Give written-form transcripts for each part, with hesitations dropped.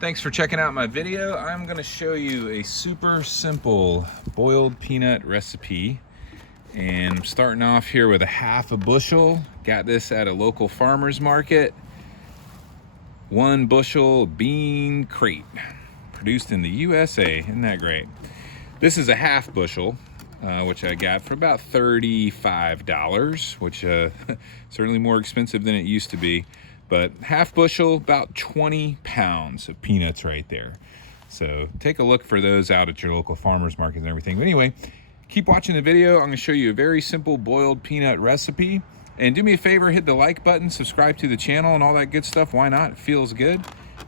Thanks for checking out my video. I'm gonna show you a super simple boiled peanut recipe. And I'm starting off here with a half a bushel. Got this at a local farmer's market. 1 bushel bean crate, produced in the USA. Isn't that great? This is a half bushel, which I got for about $35, which certainly more expensive than it used to be. But half bushel, about 20 pounds of peanuts right there. So take a look for those out at your local farmer's market and everything. But anyway, keep watching the video. I'm gonna show you a very simple boiled peanut recipe. And do me a favor, hit the like button, subscribe to the channel and all that good stuff. Why not? It feels good.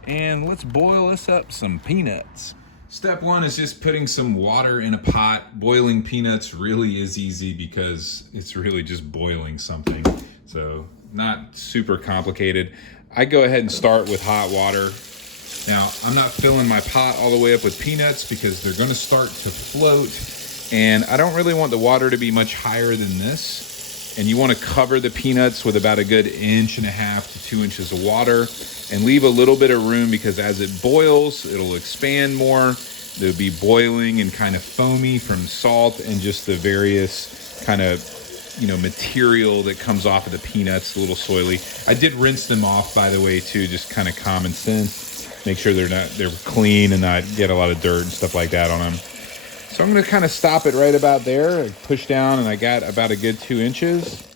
And let's boil us up some peanuts. Step one is just putting some water in a pot. Boiling peanuts really is easy because it's really just boiling something. So not super complicated. I go ahead and start with hot water. Now, I'm not filling my pot all the way up with peanuts because they're gonna start to float. And I don't really want the water to be much higher than this. And you wanna cover the peanuts with about a good 1.5 to 2 inches of water and leave a little bit of room because as it boils, it'll expand more. They'll be boiling and kind of foamy from salt and just the various kind of material that comes off of the peanuts, a little soily. I did rinse them off, by the way, too, just kind of common sense. Make sure they're clean and not get a lot of dirt and stuff like that on them. So I'm gonna kind of stop it right about there. I push down and I got about a good 2 inches.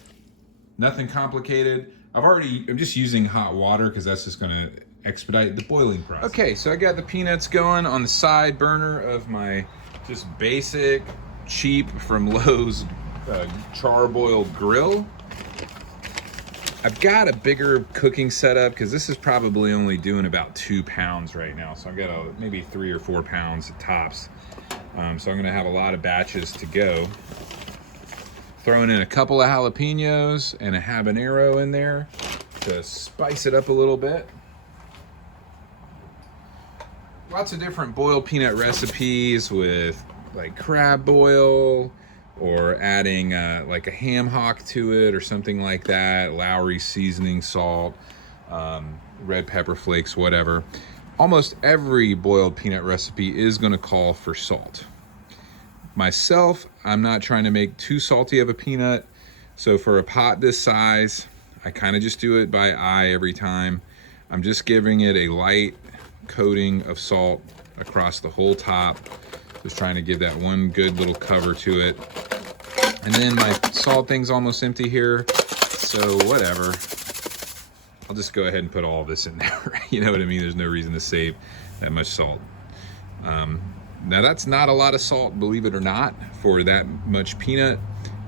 Nothing complicated. I'm just using hot water because that's just gonna expedite the boiling process. Okay, so I got the peanuts going on the side burner of my just basic, cheap from Lowe's charbroiled grill. I've got a bigger cooking setup because this is probably only doing about 2 pounds right now. So I've got maybe 3 or 4 pounds at tops. So I'm gonna have a lot of batches to go. Throwing in a couple of jalapenos and a habanero in there to spice it up a little bit. Lots of different boiled peanut recipes with like crab boil, or adding like a ham hock to it or something like that, Lowry seasoning salt, red pepper flakes, whatever. Almost every boiled peanut recipe is gonna call for salt. Myself, I'm not trying to make too salty of a peanut, so for a pot this size, I kind of just do it by eye every time. I'm just giving it a light coating of salt across the whole top. Just trying to give that one good little cover to it. And then my salt thing's almost empty here, so whatever. I'll just go ahead and put all of this in there. You know what I mean? There's no reason to save that much salt. Now that's not a lot of salt, believe it or not, for that much peanut.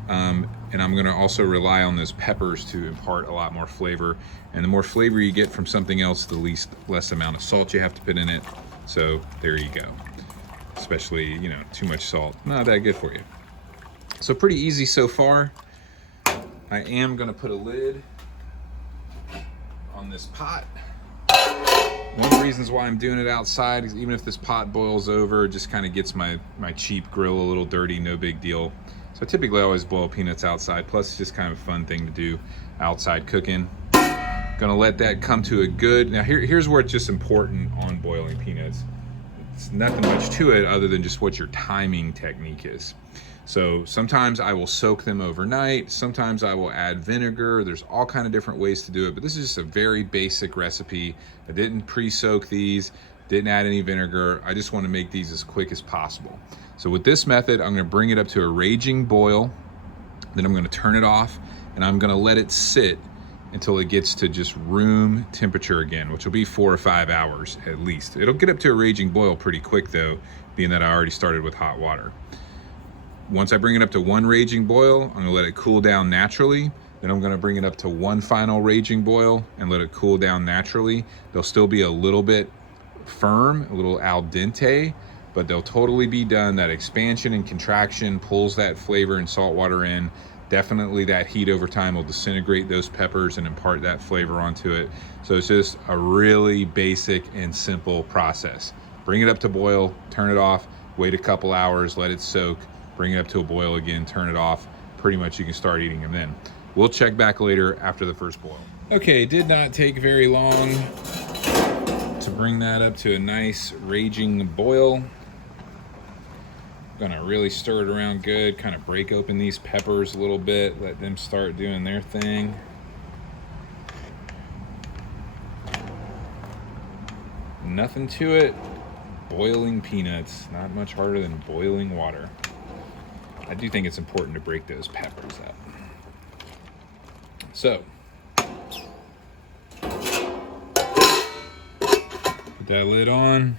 And I'm gonna also rely on those peppers to impart a lot more flavor. And the more flavor you get from something else, the less amount of salt you have to put in it. So there you go. Especially, too much salt, not that good for you. So pretty easy so far. I am gonna put a lid on this pot. One of the reasons why I'm doing it outside is even if this pot boils over, it just kind of gets my cheap grill a little dirty, no big deal. So typically I always boil peanuts outside, plus it's just kind of a fun thing to do outside cooking. Gonna let that come to a good, now here's where it's just important on boiling peanuts. It's nothing much to it other than just what your timing technique is. So sometimes I will soak them overnight. Sometimes I will add vinegar. There's all kind of different ways to do it, but this is just a very basic recipe. I didn't pre-soak these, didn't add any vinegar. I just want to make these as quick as possible. So with this method, I'm going to bring it up to a raging boil. Then I'm going to turn it off and I'm going to let it sit until it gets to just room temperature again, which will be 4 or 5 hours at least. It'll get up to a raging boil pretty quick though, being that I already started with hot water. Once I bring it up to 1 raging boil, I'm gonna let it cool down naturally. Then I'm gonna bring it up to 1 final raging boil and let it cool down naturally. They'll still be a little bit firm, a little al dente, but they'll totally be done. That expansion and contraction pulls that flavor and salt water in. Definitely that heat over time will disintegrate those peppers and impart that flavor onto it. So it's just a really basic and simple process. Bring it up to boil, turn it off, wait a couple hours, let it soak, bring it up to a boil again, turn it off. Pretty much you can start eating them then. We'll check back later after the first boil. Okay, did not take very long to bring that up to a nice raging boil. Gonna really stir it around good, kind of break open these peppers a little bit, let them start doing their thing. Nothing to it. Boiling peanuts, not much harder than boiling water. I do think it's important to break those peppers up. So, put that lid on,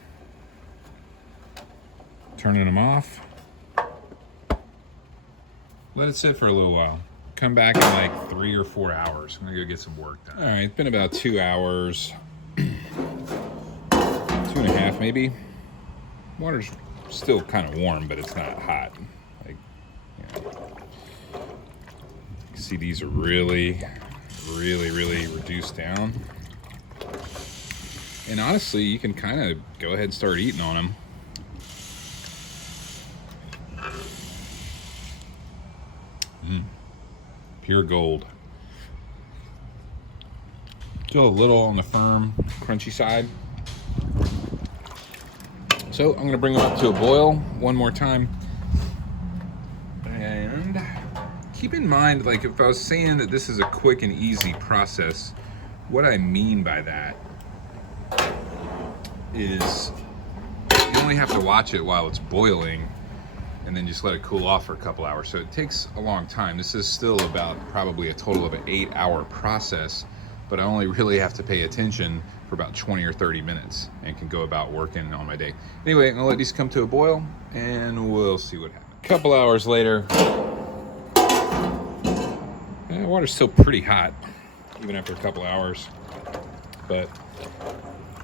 turning them off. Let it sit for a little while. Come back in like 3 or 4 hours. I'm gonna go get some work done. All right, it's been about 2 hours, 2.5 maybe. Water's still kind of warm, but it's not hot. Like, you can see these are really reduced down. And honestly, you can kind of go ahead and start eating on them. Pure gold. Still a little on the firm, crunchy side. So I'm gonna bring them up to a boil one more time. And keep in mind, like if I was saying that this is a quick and easy process, what I mean by that is you only have to watch it while it's boiling and then just let it cool off for a couple hours. So it takes a long time. This is still about probably a total of an 8-hour process, but I only really have to pay attention for about 20 or 30 minutes and can go about working on my day. Anyway, I'm gonna let these come to a boil and we'll see what happens. A couple hours later, the water's still pretty hot, even after a couple hours, but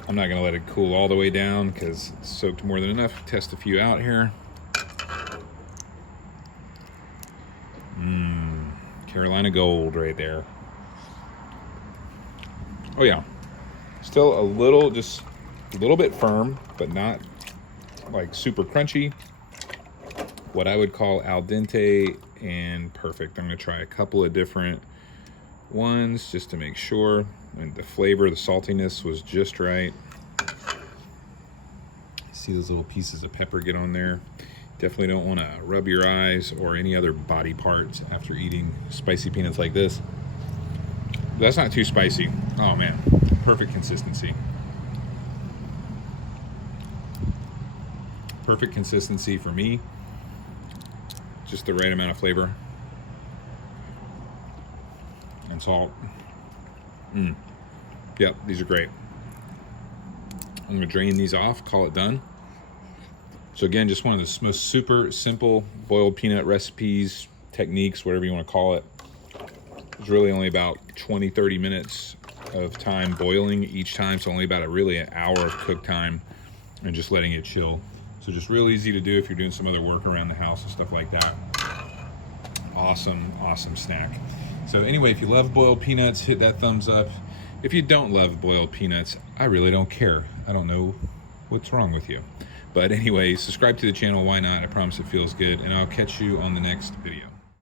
I'm not gonna let it cool all the way down because it's soaked more than enough. Test a few out here. Carolina gold right there. Oh yeah, still just a little bit firm, but not like super crunchy. What I would call al dente and perfect. I'm gonna try a couple of different ones just to make sure. And the flavor, the saltiness was just right. See those little pieces of pepper get on there. Definitely don't want to rub your eyes or any other body parts after eating spicy peanuts like this. That's not too spicy. Oh man, perfect consistency. Perfect consistency for me. Just the right amount of flavor and salt. Yep, these are great. I'm gonna drain these off, call it done. So again, just one of the most super simple boiled peanut recipes, techniques, whatever you want to call it. It's really only about 20-30 minutes of time boiling each time, so only about an hour of cook time and just letting it chill. So just real easy to do if you're doing some other work around the house and stuff like that. Awesome snack. So anyway, if you love boiled peanuts, hit that thumbs up. If you don't love boiled peanuts, I really don't care. I don't know what's wrong with you. But anyway, subscribe to the channel, why not? I promise it feels good, and I'll catch you on the next video.